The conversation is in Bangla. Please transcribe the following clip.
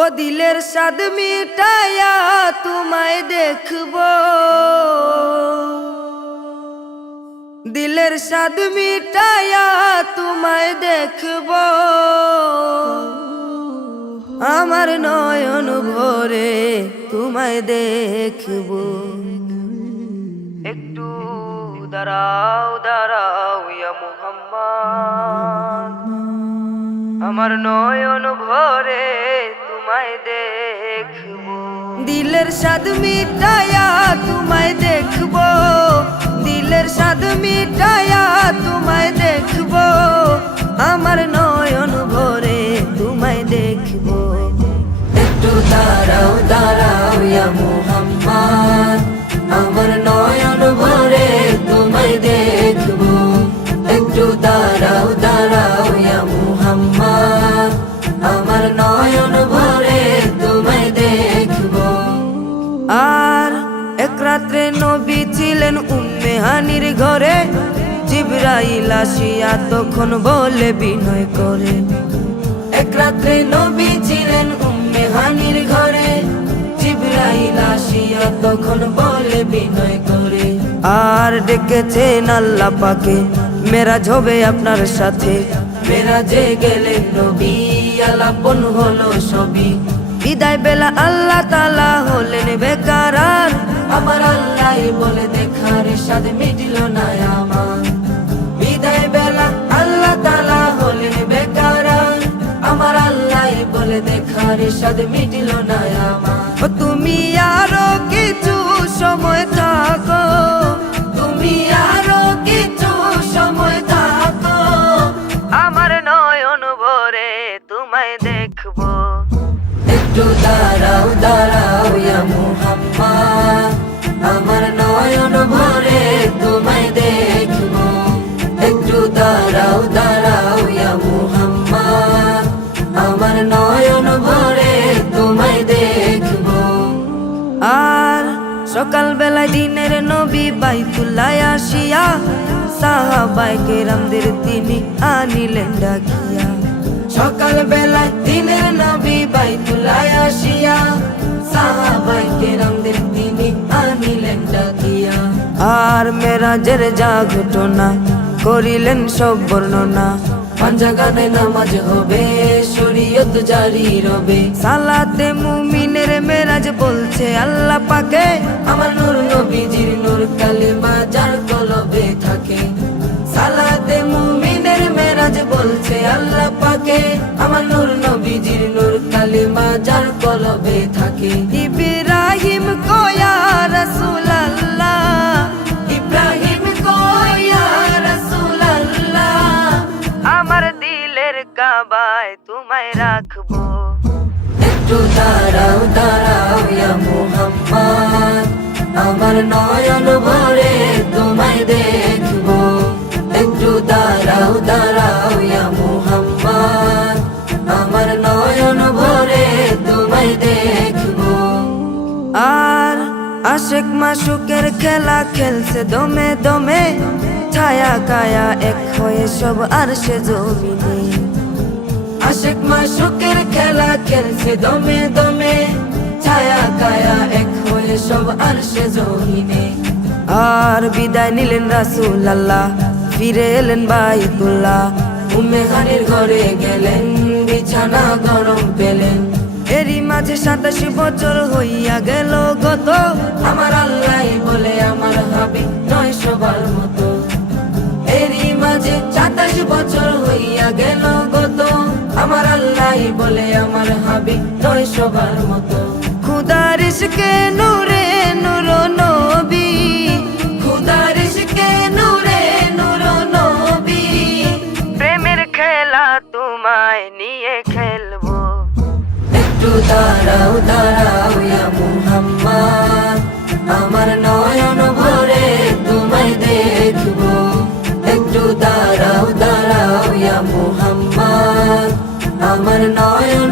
ও দিলের স্বাদ মিটায়া তোমায় দেখবো, দিলের স্বাদ মিটায়া তোমায় দেখবো, আমার নয়ন ভরে তোমায় দেখবো। একটু দাঁড়াও দাঁড়াও ইয়া মুহাম্মদ, আমার নয়ন ভরে তোমায় দেখবো। দিলের স্বাদ মিটায়া তোমায় দেখবো, দিলের স্বাদ মিটায়া তোমায় দেখবো, আমার নয়ন ভরে তোমায় দেখবো। একটু দাঁড়াও দাঁড়াও ইয়া মুহাম্মদ, আমার নয়ন ভরে তোমায় দেখবো। একটু দাঁড়াও দাঁড়াও ইয়া মুহাম্মদ, আমার নয়ন ভরে তোমায় দেখবো। আর এক রাত্রে নবী ছিলেন উম্মে হানির ঘরে, জিবরাইল আসিয়া তখন বলে বিনয় করে। এক রাত্রে নবী ছিলেন উম্মে হানির ঘরে, জিবরাইল আসিয়া তখন বলে বিনয় করে। আর ডেকেছেন আল্লাহ পাকে, মেরাজ হবে আপনার সাথে। মেরাজে গেলেন নবী, আলাপন হলো সবই। বিদায় বেলা আল্লাহ তাআলা হলেন বেকারার, আমার আল্লাহ বলে দেখার স্বাদ মিটল না আমার। বিদায় বেলা আল্লাহ তাআলা হলেন বেকারার, আমার আল্লাহ বলে দেখার স্বাদ মিটল না আমার। তুমি আরো কিছু সময় থাকো, তুমি আরো কিছু সময় থাকো, আমার নয়ন ভরে তোমায় দেখবো। একটু দাঁড়াও দাঁড়াও ইয়া মুহাম্মদ, আমার নয়ন ভরে তোমায় দেখবো। একটু দাঁড়াও দাঁড়াও ইয়া মুহাম্মদ, আমার নয়ন ভরে তোমায় দেখবো। আর সকাল বেলায় দিনের নবী বাইতুল্লাহ আসিয়া, সাহাবায়ে কেরামদের তিনি আনিলেন ডাকিয়া। সকাল বেলায় দিনের নবী বাইতুল্লাহ আসিয়া, সাহাবায়ে কেরামদের তিনি আনিলেন ডাকিয়া। আর মেরাজের যা ঘটনা করিলেন সব বর্ণনা। পাঞ্জা গানে নামাজ হবে, শরীয়ত জারি রবে। সালাতে মুমিনের মেরাজ বলছে আল্লাহ পাকে, আমার নূর নবীজির নূর কালিমা যার কলবে থাকে। সালাতে মুমিনের মেরাজ বলছে আল্লাহ পাকে, আমার নূর নবীজির নূর কালিমা যার কলবে থাকে। ইব্রাহিম কয়া রাসূলুল্লাহ, ইব্রাহিম কয়া রাসূলুল্লাহ, আমার দিলের কাবায় তোমায় রাখবো। একটু দাঁড়াও দাঁড়াও ইয়া মুহাম্মদ, আমার নয়ন ভরে তোমায় দেখবো। একটু দাঁড়াও দাঁড়াও ইয়া মুহাম্মদ, আমার নয়ন ভরে তোমায় দেখবো। আর আশিক মাশুকের খেলা খেলছে দমে দমে, ছায়া কায়া এক হয়ে সব আরশে জমিনে। আশিক মাশুকের খেলা খেলছে দমে দমে, ছায়া কায়া এক হয়ে সব আরশে জমিনে। আর বিদায় নিলেন রাসূলুল্লাহ, ফিরে এলেন বাইতুল্লাহ। উম্মে হানির ঘরে গেলেন, বিছানা গরম পেলেন। এরই মাঝে 27 বছর হইয়া গেল গত, আমার আল্লাহ বলে আমার হাবিব নয় সবার মতো। এরই মাঝে 27 বছর হইয়া গেল গত, আমার আল্লাহ বলে আমার হাবিব নয় সবার মতো। খুদার ইশকে নূরে নূর নবী, খুদার ইশকে নূরে নূর নবী, প্রেমের খেলা তোমায় নিয়ে খেলবো। একটু দাঁড়াও দাঁড়াও ইয়া মুহাম্মদ, আমার নয়ন ভরে তোমায় দেখবো। একটু দাঁড়াও দাঁড়াও ইয়া মুহাম্মদ, আমার নয়ন